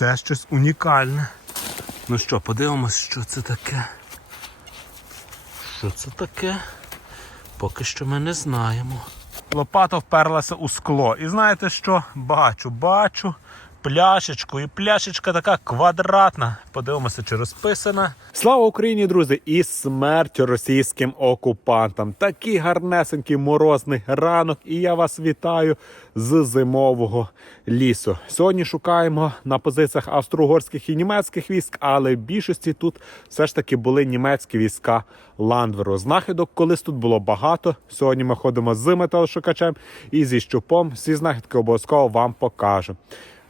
це щось унікальне. Ну що, подивимось, що це таке. Що це таке? Поки що ми не знаємо. Лопата вперлася у скло. І знаєте що? Бачу, бачу пляшечку. І пляшечка така квадратна. Подивимося, чи розписана. Слава Україні, друзі! І смерть російським окупантам. Такий гарнесенький морозний ранок. І я вас вітаю з зимового лісу. Сьогодні шукаємо на позиціях австро-угорських і німецьких військ, але в більшості тут все ж таки були німецькі війська Ландверу. Знахідок колись тут було багато. Сьогодні ми ходимо з металошукачем і зі щупом. Всі знахідки обов'язково вам покажу.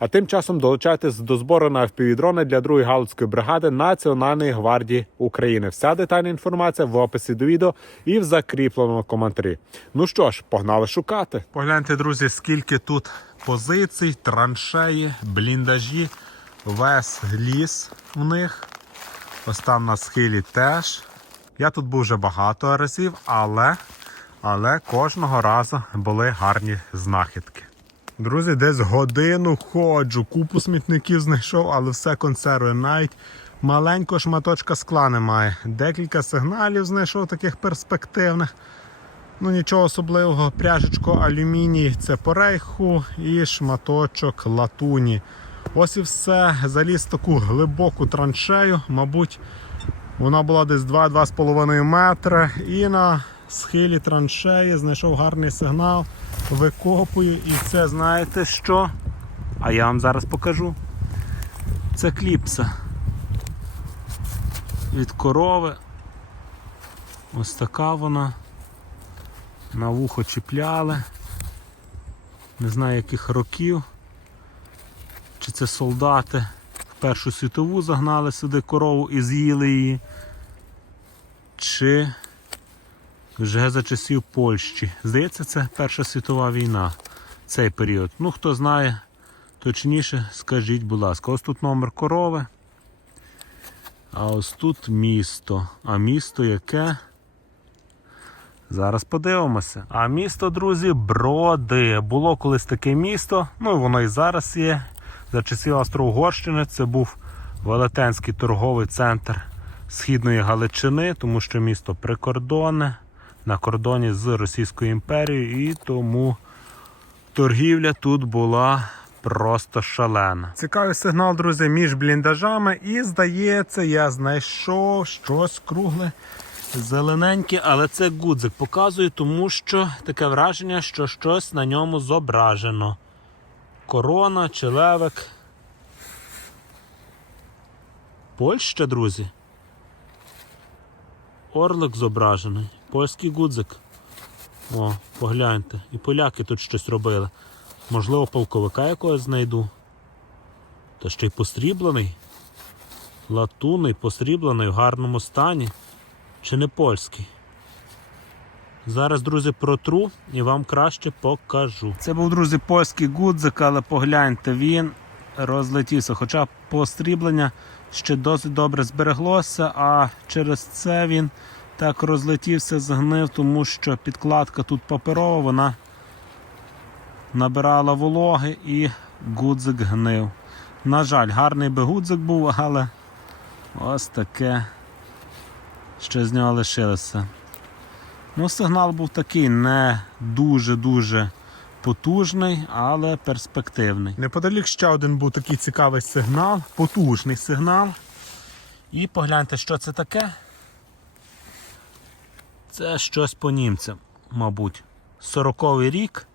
А тим часом долучайтесь до збору на FPV-дрони для 2-ї галицької бригади Національної гвардії України. Вся детальна інформація в описі до відео і в закріпленому коментарі. Ну що ж, погнали шукати. Погляньте, друзі, скільки тут позицій, траншеї, бліндажі, весь ліс в них. Ось там на схилі теж. Я тут був вже багато разів, але, але кожного разу були гарні знахідки. Друзі, десь годину ходжу, купу смітників знайшов, але все консерви. Навіть маленького шматочка скла немає. Декілька сигналів знайшов таких перспективних. Ну нічого особливого, пряжечко алюміній це по рейху і шматочок латуні. Ось і все. Заліз в таку глибоку траншею, мабуть, вона була десь 2-2,5 метри. І на схилі траншеї знайшов гарний сигнал, викопую. І це знаєте що? А я вам зараз покажу. Це кліпса від корови. Ось така вона. На вухо чіпляли. Не знаю яких років. Чи це солдати в Першу світову загнали сюди корову і з'їли її. Чи вже за часів Польщі. Здається, це Перша світова війна. Цей період. Ну, хто знає, точніше, скажіть, будь ласка, ось тут номер корови. А ось тут місто. А місто яке? Зараз подивимося. А місто, друзі, Броди. Було колись таке місто, ну воно і зараз є. За часів Австро-Угорщини це був Велетенський торговий центр Східної Галичини, тому що місто прикордонне на кордоні з Російською імперією, і тому торгівля тут була просто шалена. Цікавий сигнал, друзі, між бліндажами. І здається, я знайшов щось кругле. Зелененьке, але це гудзик показую, тому що таке враження, що щось на ньому зображено. Корона чи левик. Польща, друзі. Орлик зображений. Польський гудзик. О, погляньте. І поляки тут щось робили. Можливо, полковика якогось знайду. Та ще й посріблений. Латунний, посріблений в гарному стані. Чи не польський? Зараз, друзі, протру і вам краще покажу. Це був, друзі, польський гудзик, але погляньте, він розлетівся. Хоча посріблення ще досить добре збереглося, а через це він так розлетівся, згнив, тому що підкладка тут паперова, вона набирала вологи і гудзик гнив. На жаль, гарний би гудзик був, але ось таке, що з нього лишилося. Ну, сигнал був такий не дуже-дуже потужний, але перспективний. Неподалік ще один був такий цікавий сигнал, потужний сигнал. І погляньте, що це таке. Це щось по німцям, мабуть. 40-й рік.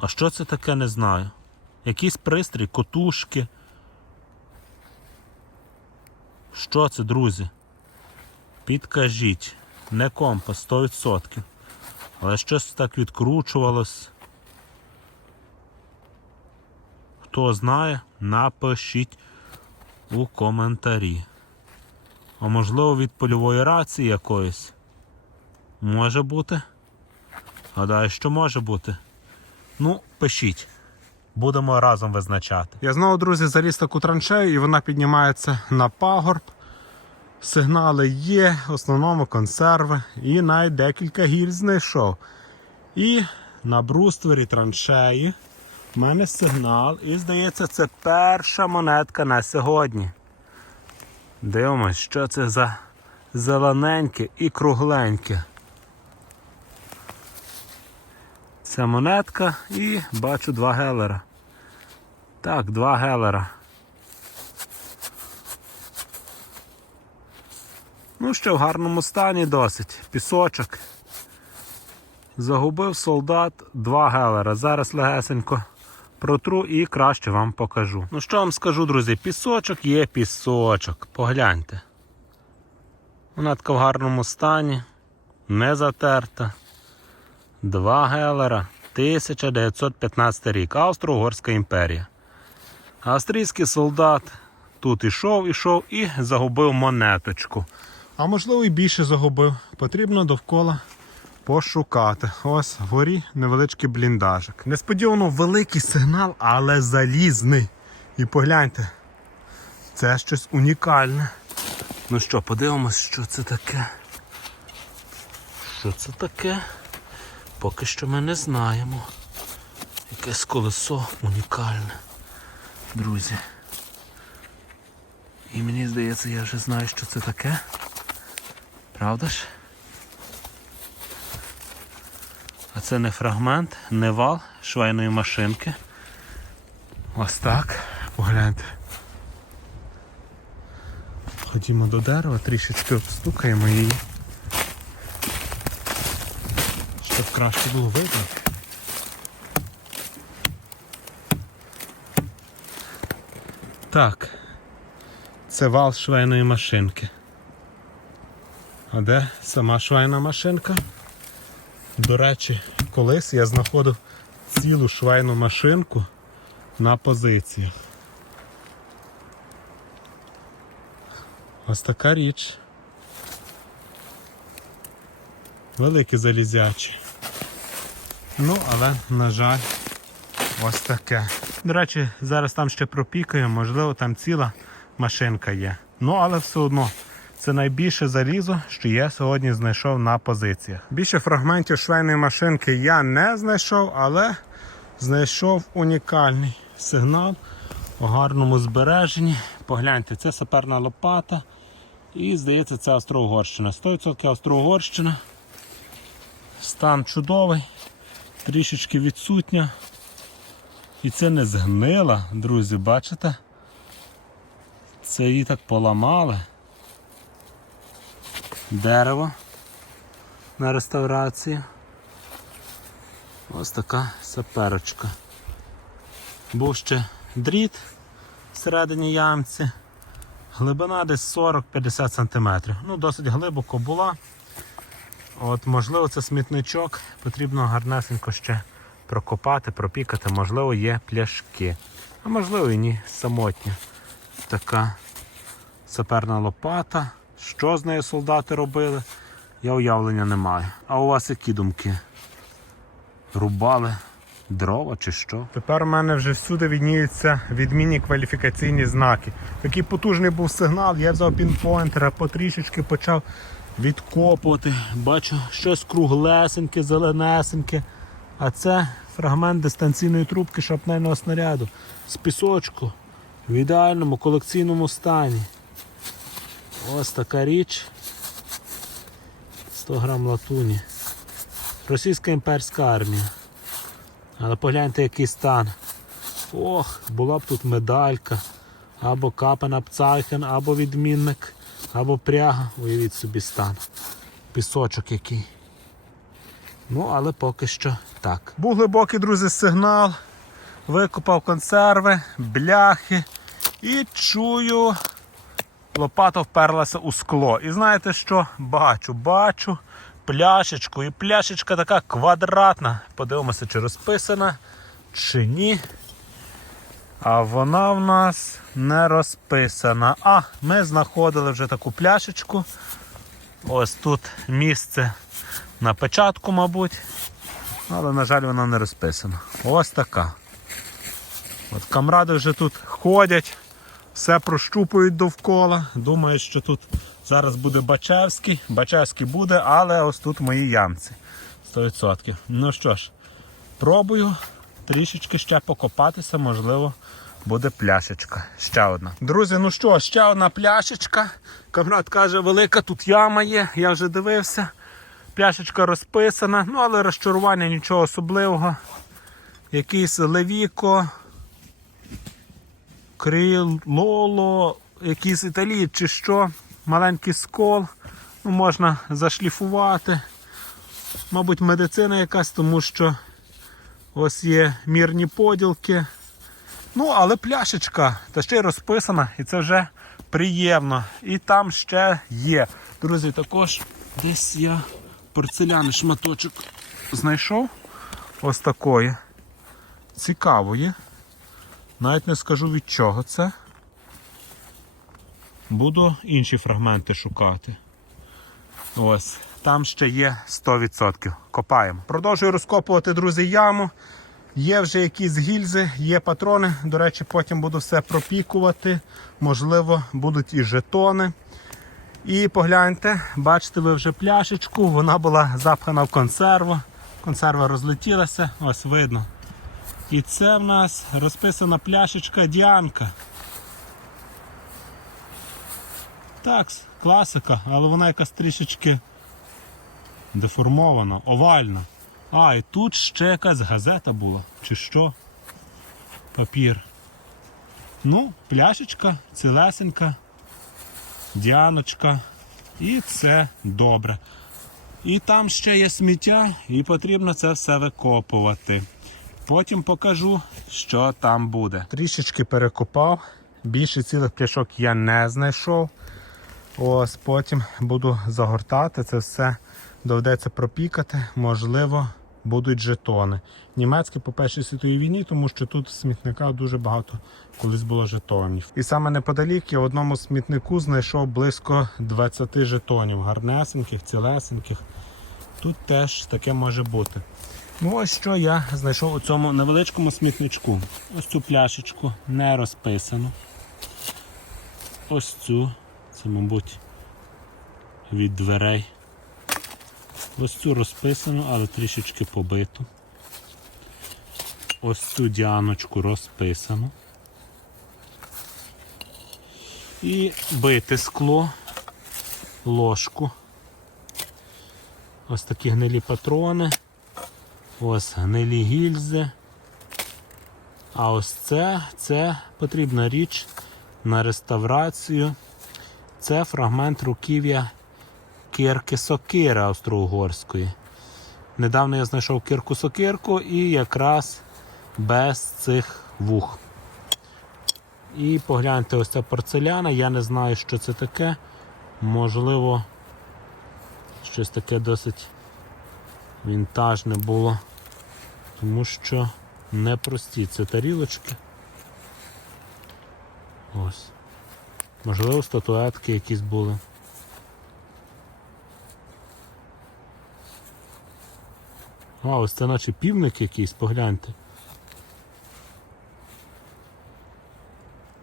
А що це таке, не знаю. Якийсь пристрій, котушки. Що це, друзі? Підкажіть. Не компас 100%. Але щось так відкручувалось. Хто знає, напишіть у коментарі. А можливо від польової рації якоїсь. Може бути. Гадаю, що може бути. Ну, пишіть. Будемо разом визначати. Я знову, друзі, заліз таку траншею і вона піднімається на пагорб. Сигнали є, в основному консерви. І навіть декілька гільз знайшов. І на бруствері траншеї У мене сигнал, і здається, це перша монетка на сьогодні. Дивимось, що це за зелененьке і кругленьке. Це монетка і бачу два гелера. Так, два гелера. Ну, ще в гарному стані досить. Пісочок. Загубив солдат два гелера. Зараз легесенько протру і краще вам покажу. Ну що вам скажу, друзі, пісочок є пісочок. Погляньте. Вона така в гарному стані, не затерта. Два гелера. 1915 рік. Австро-Угорська імперія. Австрійський солдат тут ішов, ішов і загубив монеточку. А можливо і більше загубив. Потрібно довкола пошукати. Ось вгорі невеличкий бліндажик. Несподівано великий сигнал, але залізний. І погляньте, це щось унікальне. Ну що, подивимось, що це таке. Що це таке? Поки що ми не знаємо. Якесь колесо унікальне, друзі. І мені здається, я вже знаю, що це таке. Правда ж? А це не фрагмент, не вал швейної машинки. Ось так. Погляньте. Ходімо до дерева, трішечки обстукаємо її. Щоб краще було видно. Так. Це вал швейної машинки. А де сама швейна машинка? До речі, колись я знаходив цілу швейну машинку на позиціях. Ось така річ. Великі залізячі. Ну, але, на жаль, ось таке. До речі, зараз там ще пропікаю, можливо, там ціла машинка є. Ну, але все одно. Це найбільше залізо, що я сьогодні знайшов на позиціях. Більше фрагментів швейної машинки я не знайшов, але знайшов унікальний сигнал у гарному збереженні. Погляньте, це саперна лопата. І здається, це Австро-Угорщина. 100% Австро-Угорщина. Стан чудовий, трішечки відсутня. І це не згнила, друзі, бачите? Це її так поламали. Дерево на реставрації. Ось така саперочка. Був ще дріт всередині ямці. Глибина десь 40-50 см. Ну, досить глибоко була. От, можливо, це смітничок. Потрібно гарнесенько ще прокопати, пропікати, можливо, є пляшки. А можливо і ні, самотня. Така саперна лопата. Що з нею солдати робили? Я уявлення не маю. А у вас які думки? Рубали дрова чи що? Тепер у мене вже всюди відніються відмінні кваліфікаційні знаки. Такий потужний був сигнал, я взяв пінпойнтера, потрішечки почав відкопувати. Бачу щось круглесеньке, зеленесеньке. А це фрагмент дистанційної трубки шапнельного снаряду з пісочку в ідеальному колекційному стані. Ось така річ. 100 грам латуні. Російська імперська армія. Але погляньте, який стан. Ох, була б тут медалька. Або капена пцайхен, або відмінник, або пряга. Уявіть собі стан. Пісочок який. Ну, але поки що так. Був глибокий, друзі, сигнал. Викопав консерви, бляхи і чую. Лопата вперлася у скло. І знаєте що? Бачу, бачу пляшечку. І пляшечка така квадратна. Подивимося, чи розписана, чи ні. А вона в нас не розписана. А, ми знаходили вже таку пляшечку. Ось тут місце на печатку, мабуть. Але, на жаль, вона не розписана. Ось така. От камради вже тут ходять, все прощупують довкола. Думаю, що тут зараз буде Бачевський. Бачевський буде, але ось тут в моїй ямці. 100%. Ну що ж, пробую трішечки ще покопатися, можливо, буде пляшечка. Ще одна. Друзі, ну що, ще одна пляшечка. Камрад каже, велика тут яма є, я вже дивився. Пляшечка розписана, ну але розчарування нічого особливого. Якийсь левіко, крилоло, якийсь італій чи що, маленький скол. Ну, можна зашліфувати. Мабуть, медицина якась, тому що ось є мірні поділки. Ну, але пляшечка, та ще й розписана, і це вже приємно. І там ще є. Друзі, також десь я порцеляний шматочок знайшов. Ось такої. Цікавої. Навіть не скажу від чого це. Буду інші фрагменти шукати. Ось, там ще є 100%. Копаємо. Продовжую розкопувати, друзі, яму. Є вже якісь гільзи, є патрони. До речі, потім буду все пропікувати. Можливо, будуть і жетони. І погляньте, бачите ви вже пляшечку, вона була запхана в консерву. Консерва розлетілася, ось видно. І це в нас розписана пляшечка Діанка. Так, класика, але вона якась трішечки деформована, овальна. А, і тут ще якась газета була, чи що? Папір. Ну, пляшечка, цілесенька, діаночка. І це добре. І там ще є сміття, і потрібно це все викопувати. Потім покажу, що там буде. Трішечки перекопав. Більше цілих пляшок я не знайшов. Ось потім буду загортати це все. Доведеться пропікати, можливо, будуть жетони. Німецькі по першій світовій війні, тому що тут в смітниках дуже багато колись було жетонів. І саме неподалік я в одному смітнику знайшов близько 20 жетонів, гарнесеньких, цілесеньких. Тут теж таке може бути. Ну ось що я знайшов у цьому невеличкому смітничку. Ось цю пляшечку не розписану. Ось цю, це, мабуть, від дверей. Ось цю розписану, але трішечки побиту. Ось цю діаночку розписану. І бите скло, ложку. Ось такі гнилі патрони. Ось гнилі гільзи. А ось це, це потрібна річ на реставрацію. Це фрагмент руків'я кирки сокири австро-угорської. Недавно я знайшов кирку сокирку і якраз без цих вух. І погляньте, ось ця порцеляна. Я не знаю, що це таке. Можливо, щось таке досить вінтажне було. Тому що непрості це тарілочки. Ось. Можливо, статуетки якісь були. А, ось це наче півник якийсь, погляньте.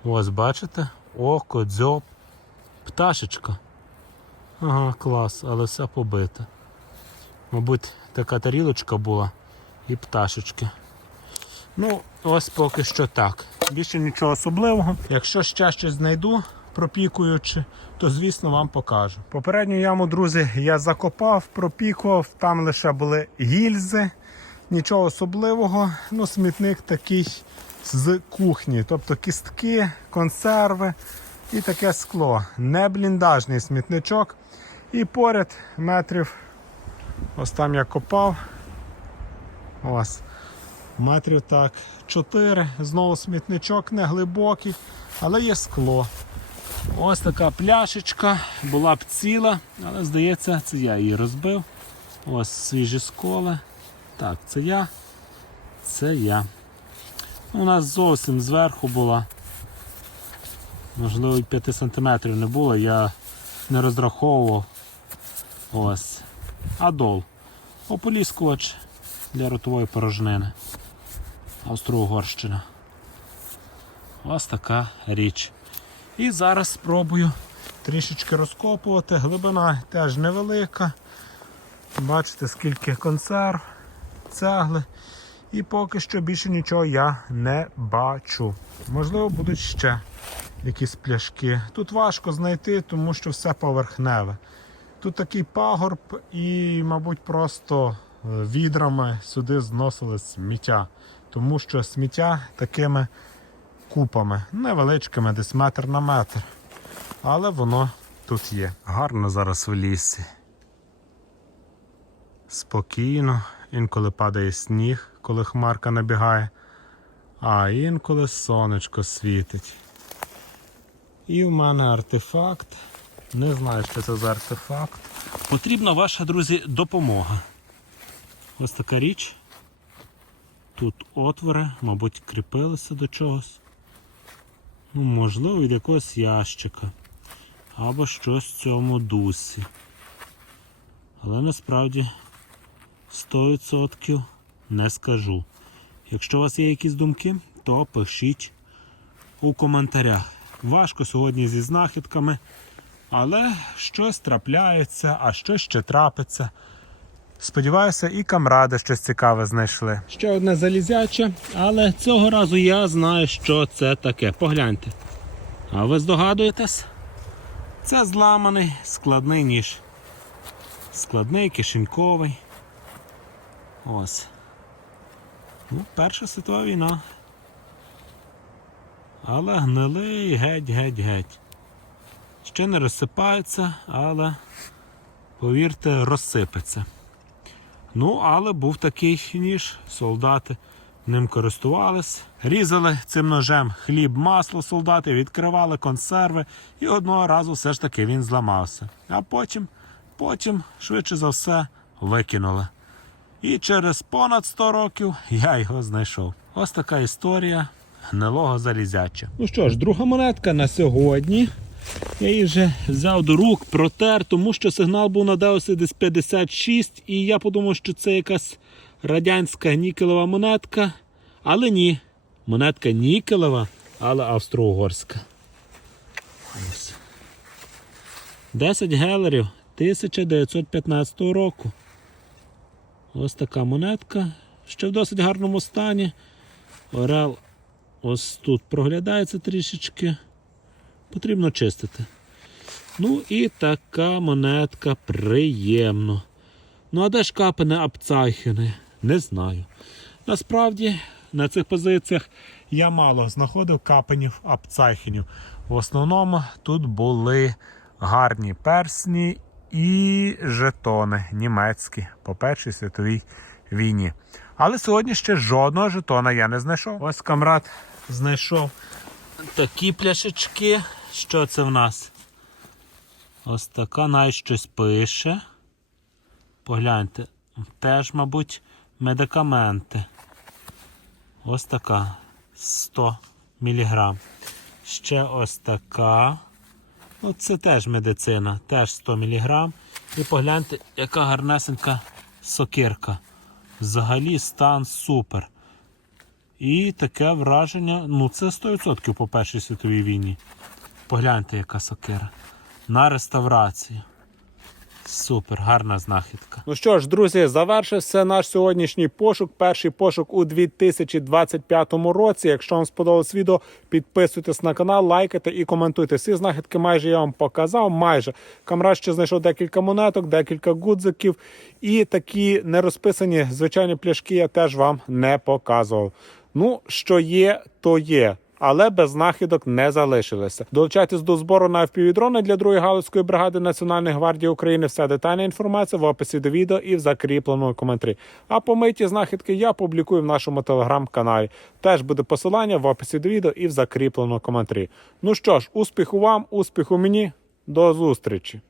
Ось бачите? Око, дзьоб, пташечка. Ага, клас, але все побите. Мабуть, така тарілочка була і пташечки. Ну, ось поки що так. Більше нічого особливого. Якщо ще щось знайду, пропікуючи, то звісно вам покажу. Попередню яму, друзі, я закопав, пропікував, там лише були гільзи, нічого особливого. Ну, смітник такий з кухні, тобто кістки, консерви і таке скло. Не бліндажний смітничок. І поряд метрів, ось там я копав. Ось. Метрів так 4. Знову смітничок не глибокий, але є скло. Ось така пляшечка, була б ціла, але здається, це я її розбив. Ось свіжі сколи. Так, це я. Це я. У нас зовсім зверху була. Можливо, 5 см не було, я не розраховував. Ось. Адол. Ополіскувач для ротової порожнини. Австро-Угорщина. Ось така річ. І зараз спробую трішечки розкопувати. Глибина теж невелика. Бачите, скільки консерв, цегли. І поки що більше нічого я не бачу. Можливо, будуть ще якісь пляшки. Тут важко знайти, тому що все поверхневе. Тут такий пагорб, і, мабуть, просто відрами сюди зносили сміття. Тому що сміття такими купами, невеличкими, десь метр на метр. Але воно тут є. Гарно зараз в лісі. Спокійно, інколи падає сніг, коли хмарка набігає, а інколи сонечко світить. І в мене артефакт. Не знаю, що це за артефакт. Потрібна ваша, друзі, допомога. Ось така річ. Тут отвори, мабуть, кріпилися до чогось. Ну, можливо, від якогось ящика. Або щось в цьому дусі. Але насправді 100% не скажу. Якщо у вас є якісь думки, то пишіть у коментарях. Важко сьогодні зі знахідками, але щось трапляється, а щось ще трапиться. Сподіваюся, і камради щось цікаве знайшли. Ще одне залізяче, але цього разу я знаю, що це таке. Погляньте. А ви здогадуєтесь? Це зламаний складний ніж. Складний, кишеньковий. Ось. Ну, Перша світова війна. Але гнилий геть-геть-геть. Ще не розсипається, але, повірте, розсипеться. Ну, але був такий ніж, солдати ним користувались. Різали цим ножем хліб, масло солдати, відкривали консерви, і одного разу все ж таки він зламався. А потім, потім, швидше за все, викинули. І через понад 100 років я його знайшов. Ось така історія гнилого залізяча. Ну що ж, друга монетка на сьогодні. Я її вже взяв до рук, протер, тому що сигнал був на Деусі десь 56, і я подумав, що це якась радянська нікелева монетка. Але ні, монетка нікелева, але австро-угорська. 10 гелерів 1915 року. Ось така монетка. Ще в досить гарному стані. Орел ось тут проглядається трішечки. Потрібно чистити. Ну і така монетка приємно. Ну, а де ж капане Апцайхени? Не знаю. Насправді, на цих позиціях я мало знаходив капенів Апцайхенів. В основному тут були гарні персні і жетони німецькі по Першій світовій війні. Але сьогодні ще жодного жетона я не знайшов. Ось камрад знайшов такі пляшечки. Що це в нас? Ось така навіть щось пише. Погляньте, теж, мабуть, медикаменти. Ось така 100 мг. Ще ось така. Ну, це теж медицина, теж 100 мг. І погляньте, яка гарнесенька сокирка. Взагалі стан супер. І таке враження, ну це 100% по Першій світовій війні. Погляньте, яка сокира. На реставрацію. Супер, гарна знахідка. Ну що ж, друзі, завершився наш сьогоднішній пошук. Перший пошук у 2025 році. Якщо вам сподобалось відео, підписуйтесь на канал, лайкайте і коментуйте. Всі знахідки майже я вам показав. Майже Камрад ще знайшов декілька монеток, декілька гудзиків. І такі нерозписані звичайні пляшки я теж вам не показував. Ну, що є, то є. Але без знахідок не залишилися. Долучайтесь до збору на FPV-дрони для другої галузької бригади Національної гвардії України. Вся детальна інформація в описі до відео і в закріпленому коментарі. А помиті знахідки я публікую в нашому телеграм-каналі. Теж буде посилання в описі до відео і в закріпленому коментарі. Ну що ж, успіху вам, успіху мені, до зустрічі!